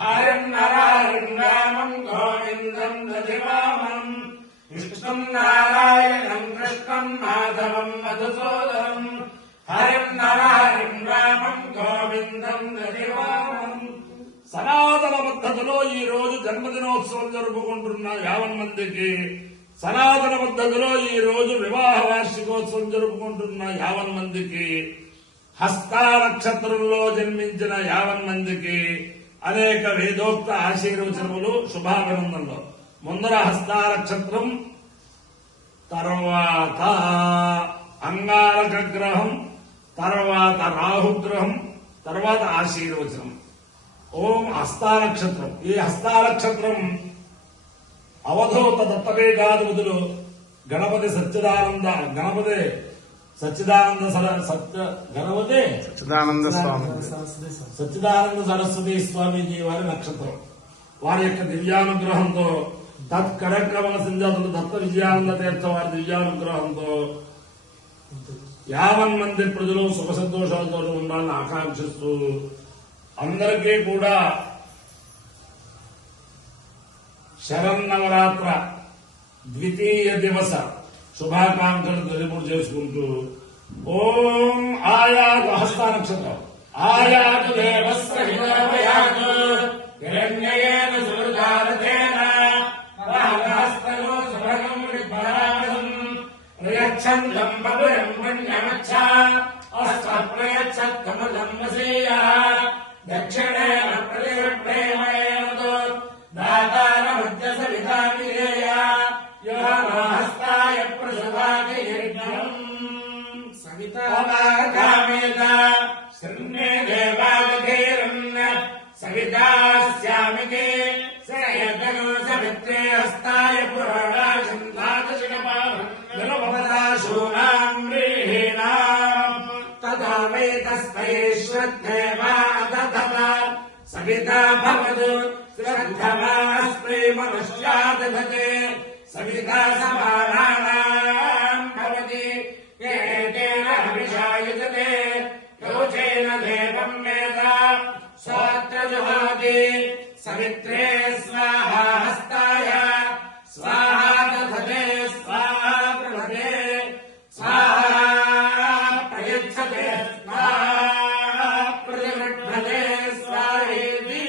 హరిం నరారిం రామం గోవిందం దధివామనం విష్ణుం నారాయణం కృష్ణం మాధవం మధుసూదనం హరిం నరారిం రామం గోవిందం దధివామనం. సనాతన పద్ధతిలో ఈ రోజు జన్మదినోత్సవం జరుపుకుంటున్న 50 మందికి, సనాతన పద్ధతిలో ఈ రోజు వివాహ వార్షికోత్సవం జరుపుకుంటున్న 50 మందికి, హస్తా నక్షత్రంలో జన్మించిన 50 మందికి అనేక వేదోక్త ఆశీర్వచనములు, శుభాభినందనలు. ముందర హస్తా నక్షత్రం, తర్వాత అంగారక గ్రహం, తర్వాత రాహుగ్రహం, తర్వాత ఆశీర్వచనం. ఓం హస్తా నక్షత్రం. ఈ హస్తా నక్షత్రం అవధూత దత్తపీఠాధిపతులు గణపతి సచ్చిదానంద సరస్వతి స్వామీజీ వారి నక్షత్రం. వారి యొక్క దివ్యానుగ్రహంతో, తత్కరక్రమ సంజాతులు దత్త విజయానంద తీర్థ వారి దివ్యానుగ్రహంతో 50 మంది ప్రజలు సుఖ సంతోషాలతో ఉండాలని ఆకాంక్షిస్తూ అందరికీ కూడా శరన్నవరాత్ర ద్వితీయ దివస శుభాకాంక్షలు తెలియజేసుకుంటూ చేసుకుంటూ ఓం ఆయాతు హస్తా నక్షత్రం ఆయాతు దేవస్వయాతు హిరణ్యేన సురదారతేన వాహనస్తనో సుభగం విభారం ప్రయచ్ఛందం బపురం పుణ్యమచ్చ అస్త్రప్రయచ్చత్ కమలం వసేయ దక్షిణేన ప్రతిప్రేమేనతో దాతార మధ్య సవితా విజయ యోగహస్తాయ ప్రసవాకయజ్ఞం సవితాకామేత శృణ్యే దేవావధీరన్న సవితాస్యామికే సయతను సవిత్రే హస్తాయ పురాణాశంధాతశిఖపాశూనాం వ్రీహీణాం తదా వై తస్మై శ్రద్ధేవా దదత సవితా భవతు శ్రద్ధమాస్మై మనుష్యా దదతే సవితా సమానానాం భవతి ఏకేన అభిషాయుజతే యోచేన దేవం వేద సోత్ర జుహాతి సవిత్రే స్వాహా హస్తాయ స్వాహా దధతే స్వాహా ప్రణతే స్వాహా ప్రయచ్చతే స్వాహా ప్రతిగృహ్ణతే స్వాహేతి.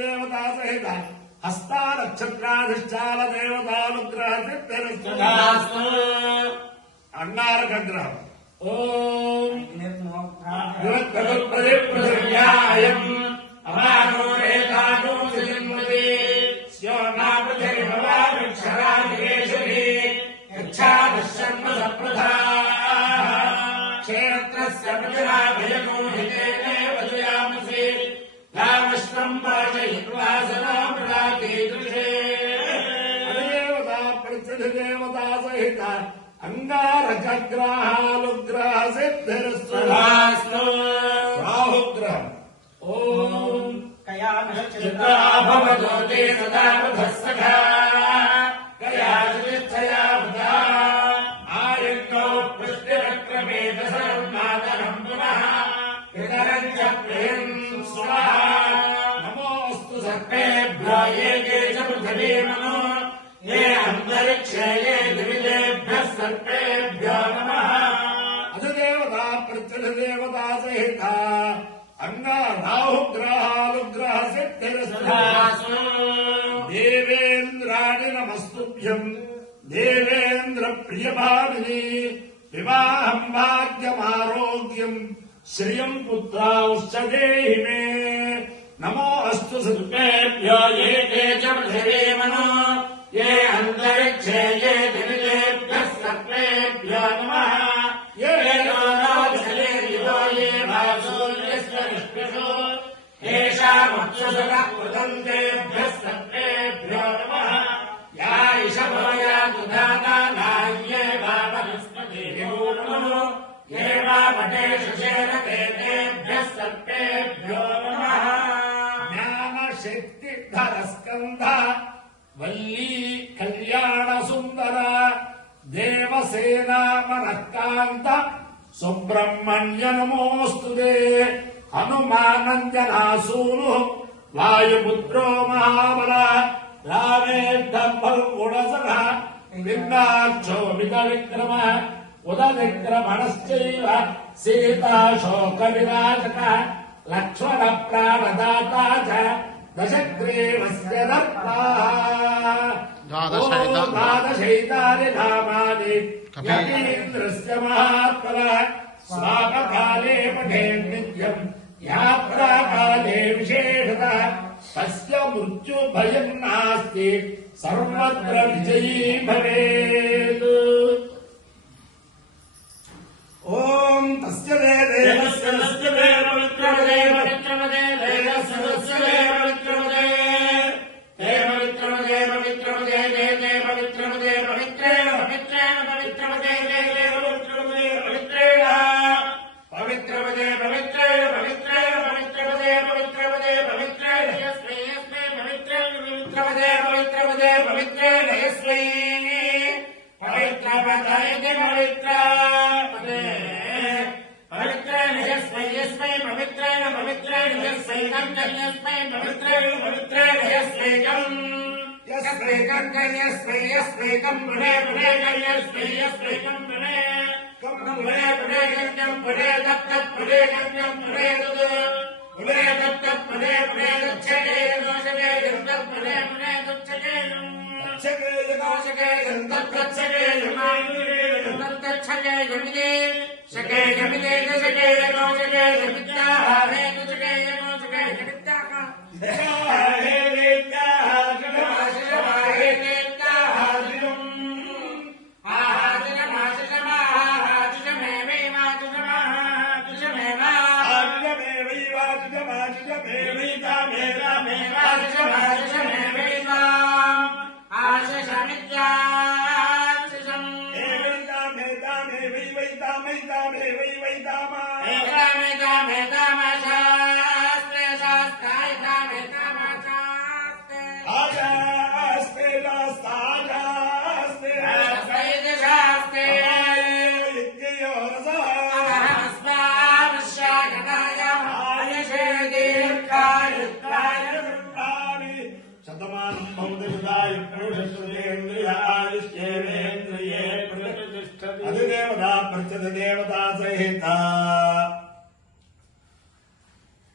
దేవతా సహిత హస్తా నక్షత్రాధిష్టాన దేవతానుగ్రహ అంగారక గ్రహం. ఓం ప్రతిప్రసవ్యాయం అమానో రేతానో సిలిన్మతే స్యోనా పృథివీక్షరాజేశ్వరి యచ్ఛాదశర్మ సప్రధా క్షేత్రస్య ప్రతిరాభయనో హితేనే వదయామసి రామశ్వం పాచయిత్వా సదా ప్రదాతీదృశే. దేవతా ప్రతిదేవతా సహిత అంగారక గ్రహాలుగ్రహ సిద్ధిరస్తు. రాహుగ్రహం. ఓం కయామశ్చిత్తా భవతో తే సదా వధస్సఖా కయాచిత్తయా వదా ఆయన్నో పుష్టిరక్రమేత సర్వం మాతరం పునః పితరం చ ప్రియం స్వాహా. నమోస్తు సర్పేభ్యో ఏ చ పృథివీమనో ఏ అంతరిక్షే ఏ దివిజేభ్యః సర్పేభ్యో నమః. అధిదేవతా ప్రత్యధిదేవతా సహిత అంగా రాహుగ్రహాలుగ్రహ సిద్ధిరస్తు. దేవేంద్రాణి నమస్తుభ్యం దేవేంద్ర ప్రియభామిని వివాహం భాగ్యమారోగ్యం శ్రియం పుత్రాంశ్చ దేహి మే. నమో అస్తు సర్పేభ్యో ఏ చ పృథివీమనో ఏ అంతరిక్షే ఏ దివిజేభ్యః సర్పేభ్యో నమః. ఏ లోనోజలే దివో ఏ భాసూర్యస్వరిష్పిషు ఏషామక్షుసగః కృతంతేభ్యः సర్పేభ్యో నమః. యా ఇషభో యాతు దానానాయ్యే వా వనస్పతి నమో ఏ వా వటేషు శేనతేభ్యः సర్పేభ్యో నమః. జ్ఞానశక్తిధర స్కంధ వల్లీ కళ్యాణ సుందర దేవసేనా మనఃకాంత సుబ్రహ్మణ్య నమోస్తుతే. హనుమానంజనాసూను వాయుపుత్రో మహాబల రామేష్టర్గుణసన నిన్నాక్షోమిత విక్రమ ఉదవిక్రమణశ్చైవ సీతాశోక వినాశక లక్ష్మణ ప్రాణదాత దశగ్రీవస్య దర్పా ద్వాదశైతాని నామాని యతీంద్రస్య మహాత్మన స్వాపకాలే పఠే నిత్యం యాత్రాకాలే విశేషతః తస్య మృత్యు భయం నాస్తి సర్వత్ర విజయీ భవేత్. ఓం తస్య దేవస్య దేవతా సహిత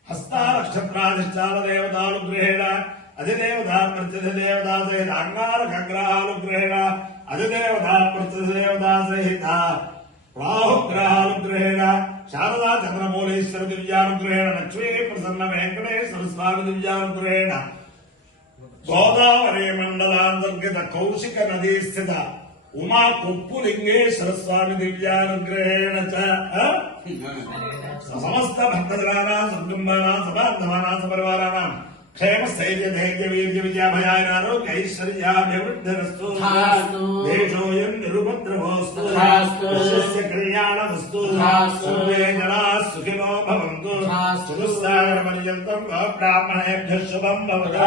హస్తానక్షత్రాధిష్టాన దేవతానుగ్రహేణ అధిదేవతా ప్రత్యధి దేవతా సహిత అంగారకగ్రహానుగ్రహేణ అధిదేవతా ప్రత్యధి దేవతా సహిత రాహుగ్రహానుగ్రహేణ శారదా చంద్రమౌళీశ్వర దివ్యానుగ్రహేణ లక్ష్మీ ప్రసన్న వెంకటేశ్వర స్వామి దివ్యానుగ్రహేణ గోదావరి మండలాంతర్గత కౌశిక నదీ స్థిత ఉమా కొప్పులింగేశ్వర స్వామి దివ్యానుగ్రహేణ సమస్త భక్తజనానాం సకుటుంబానాం సబాంధవానాం సపరివారానాం క్షేమ స్థైర్య ధైర్య వీర్య విజయాభయానారోగ్య ఐశ్వర్యాభివృద్ధిరస్తు దేశోయం నిరుపద్రవోస్తు విశ్వస్య కళ్యాణమస్తు సర్వే జనాః సుఖినో భవంతు చతుస్సాగర పర్యంతం బ్రాహ్మణేభ్యః శుభం భవతు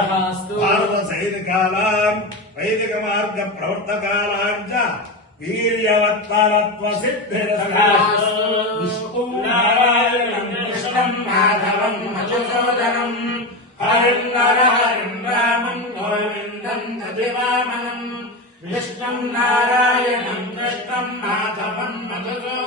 భారత సైనికానాం వైదిక మార్గ ప్రవర్తకానాం చ వీర్యవత్తరత్వ సిద్ధిరస్తు. విష్ణు నారాయణం కృష్ణం మాధవం మధుసూదనం హరిం నరహరిం రామం గోవిందం దదివామనం విష్ణుం నారాయణం కృష్ణం మాధవం మధుసూదనం